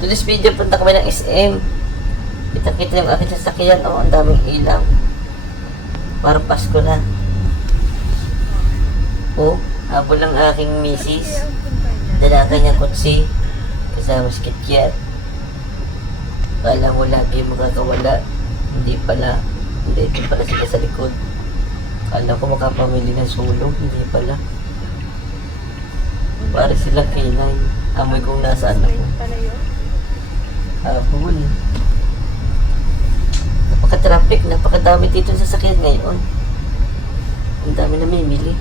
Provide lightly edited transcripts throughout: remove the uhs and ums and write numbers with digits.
To this video, punta kami ng SM. Kita-kita yung aking sasakyan. Oh, ang daming ilaw. Parang Pasko na. Oh, habol lang aking misis. Dala kanyang kutsi. Kasama si Kikyat. Kala mo lagi makakawala. Hindi pala. Hindi, ito pala sila sa likod. Kala ko makapamili ng sulong. Hindi pala. Para silang kinay. Amoy kung nasaan ako. Habol. Napaka-traffic. Napakadami dito sa sasakyan ngayon. Ang dami na mimili.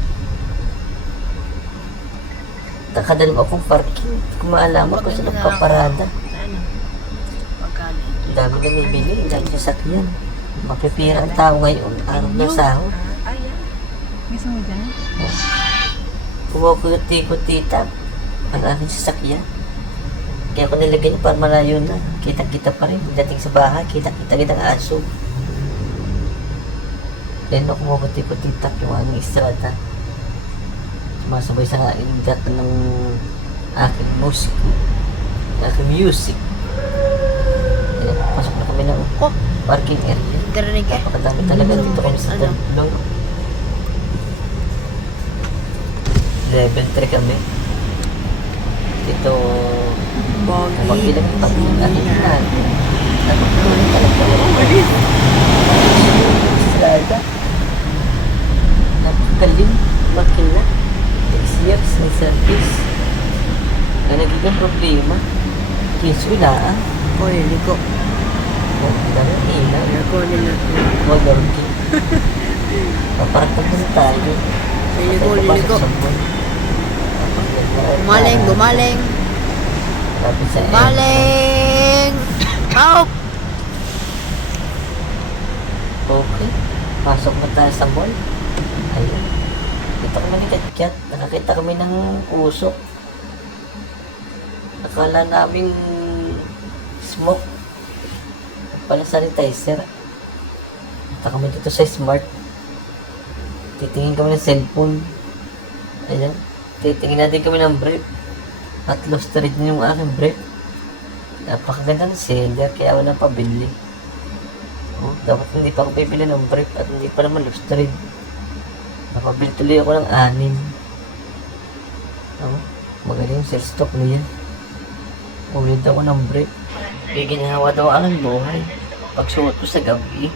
Nakadalawa akong parking. Kung maalaman ko sa nagpaparada. Ang dami na mimili. Ang dami sasakyan. Mapipira ang tao ngayon. Araw na sahod. Gusto mo dyan? Kumakot-ikot-tita ang aking sasakyan. Kaya ako nilagay niya para malayo na. Kita-kita pa rin. Dating sa bahay, kita-kita ng aso. Then ako kumakot-ikot-tita yung aking estrada. Sumasabay sa ingat ng aking music. Aking music. Ayan, pasok na kami ng parking area. Garinig eh. Napakadami talaga dito kami sa Tablong. Level 3 kami. Dito, mabilang yung pag-akinaan. Napakadami talaga. Estrada. Napakagaling. Makina. 6 years ng service. Ang nagiging problema. Kiso na Liko. Oh, dami ilaw. Ako nila. Magarki. Paparakot na tayo. Liliko. Gumaling. Tapos sa Gumaling! Out! Okay. Pasok na tayo sa mall. Ayun. Dito kami ni Katkat. Nakakita kami ng usok. Akala namin smoke. Pala sanitizer. Punta kami dito sa Smart. Titingin kami ng cellphone. Ayan. Titingin natin kami ng brief. At lost rin yung aking brief. Napakaganda ng seller. Kaya ako nang pabili. Oh, dapat hindi pa ako pipili ng brief. At hindi pa naman lost rin. Napabili tuloy ako ng 6. Oh, magaling yung sales stock niya. Ulit ako ng brief. Giginawa daw ang buhay. Pagsuot ko sa gabi.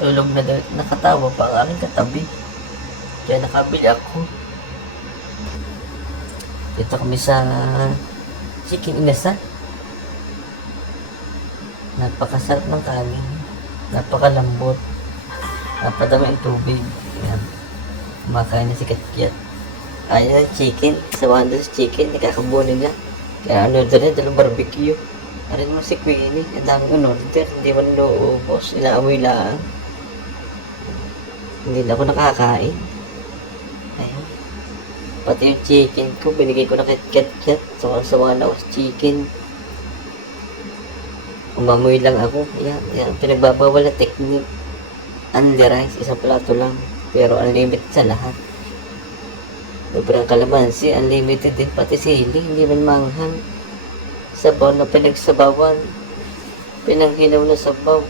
Tulog na daw, nakatawa pa ang aking katabi. Kaya nakabili ako. Dito kami sa Chicken Inasal. Napakasarap ng kanin. Napakalambot. Napadami ang tubig. Ayan. Kumakain na si Katkat. Ayaw ng chicken. Sa Wonders Chicken. Nakakabunin na. Kaya order niya, dalawang barbecue. Arin mo si Queenie. Ang dami kong order. Hindi man nauubos. Inaamoy lang. Hindi na ako nakakain. Ayun. Pati yung chicken ko, binigay ko na kay Katkat. So, sa mga lawas chicken. Umamoy lang ako. Yan. Pinagbabawal na technique. Only rice, isang plato lang. Pero unlimited sa lahat. Sobrang kalamansi, unlimited din. Pati sili, hindi man manghang. Sabaw na pinagsabawan. Pinanghilaw na sabaw.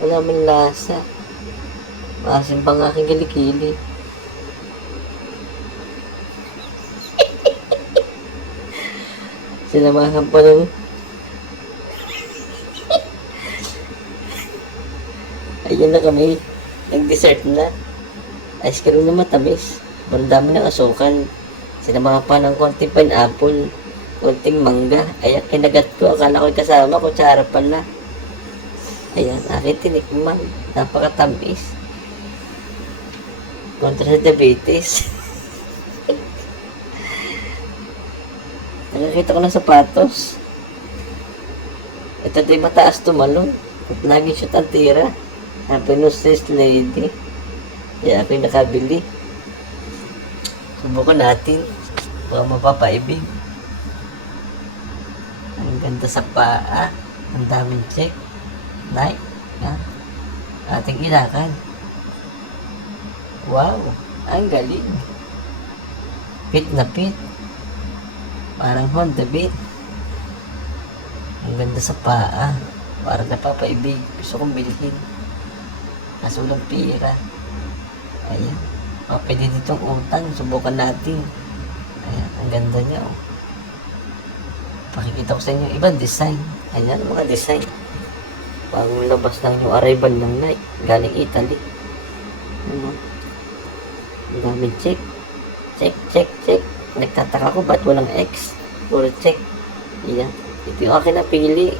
Wala man lasa. Maasim pang aking kilikili. Sinamahan pa ng ayun na kami. Nag-dessert na. Ice cream na matamis. Pero dami ng asukan. Sinamahan pa ng konting pineapple. Konting mangga. Ayan, kinagat ko. Akala ko kasama. Kutsara pala. Ayan, aking tinikman. Napakatamis. Kontra sa diabetes. Nakakita ko ng sapatos. Ito din mataas tumalon. At naging shoot ang tira. Happy Noses Lady. Kaya ako yung nakabili. Subukan natin. Baka mapapaibig. Ang ganda sa paa. Ang daming check. Nike. Ating ilakad. Wow, ang galing. Fit na fit. Parang Honda Beat. Ang ganda sa paa. Para napapaibig. Gusto kong bilhin. Kaso walang pira. Ayan. Pwede ditong utang. Subukan natin. Ayan. Ang ganda niya. Oh. Pakikita ko sa inyo ibang design. Ayan mga design. Bagong labas lang yung arrival ng Nike. Galing Italy. Ano? Ang daming check. Check, check, check. Nagtataka ko ba't walang X? Puro check. Ayan. Ito yung akin na pili.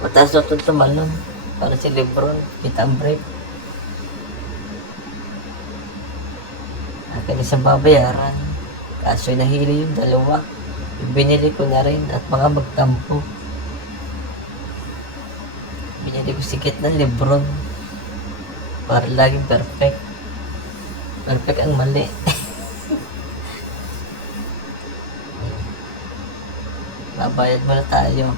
Mataas na itong tumalon. Para si Lebron. Kita ang break. Akin isang babayaran. Kaso nahili yung dalawa. Binili ko na rin at mga magtampo. Binili ko sikit ng Lebron. Para laging perfect. Perfect ang mali. Babayad muna tayo.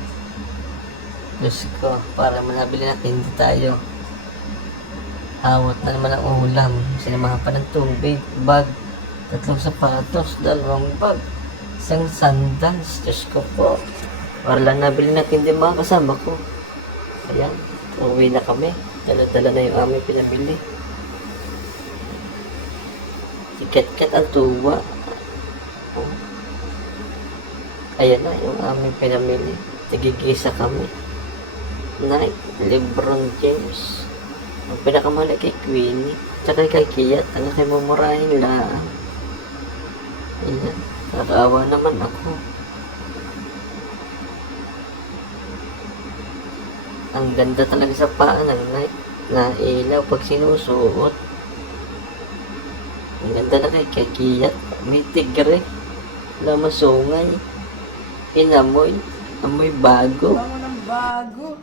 Diyos ko, para manabili natin, hindi tayo. Awat na naman ang ulam. Sinamahan pa ng tubig, bag, 3 sapatos, 2 bag, 1 sandals. Diyos ko po. Para lang nabili natin din mga kasama ko. Ayan, uwi na kami. Dala-dala na yung aming pinabili. Sikat-kat ang tuwa. Oh. Ayan na yung aming pinamili. Tigigisa kami. Nike, Lebron James. Ang pinakamahal kay Queenie. Tsaka kay Kiyat. Ang aking mumurahin lang. Ayan. Nakakaawa naman ako. Ang ganda talaga sa paa ng Nike. Nailaw pag sinusuot. Ang ganda na kay Kiyat. May tigre. Wala masungay. Inamoy. Amoy bago. Bango ng bago.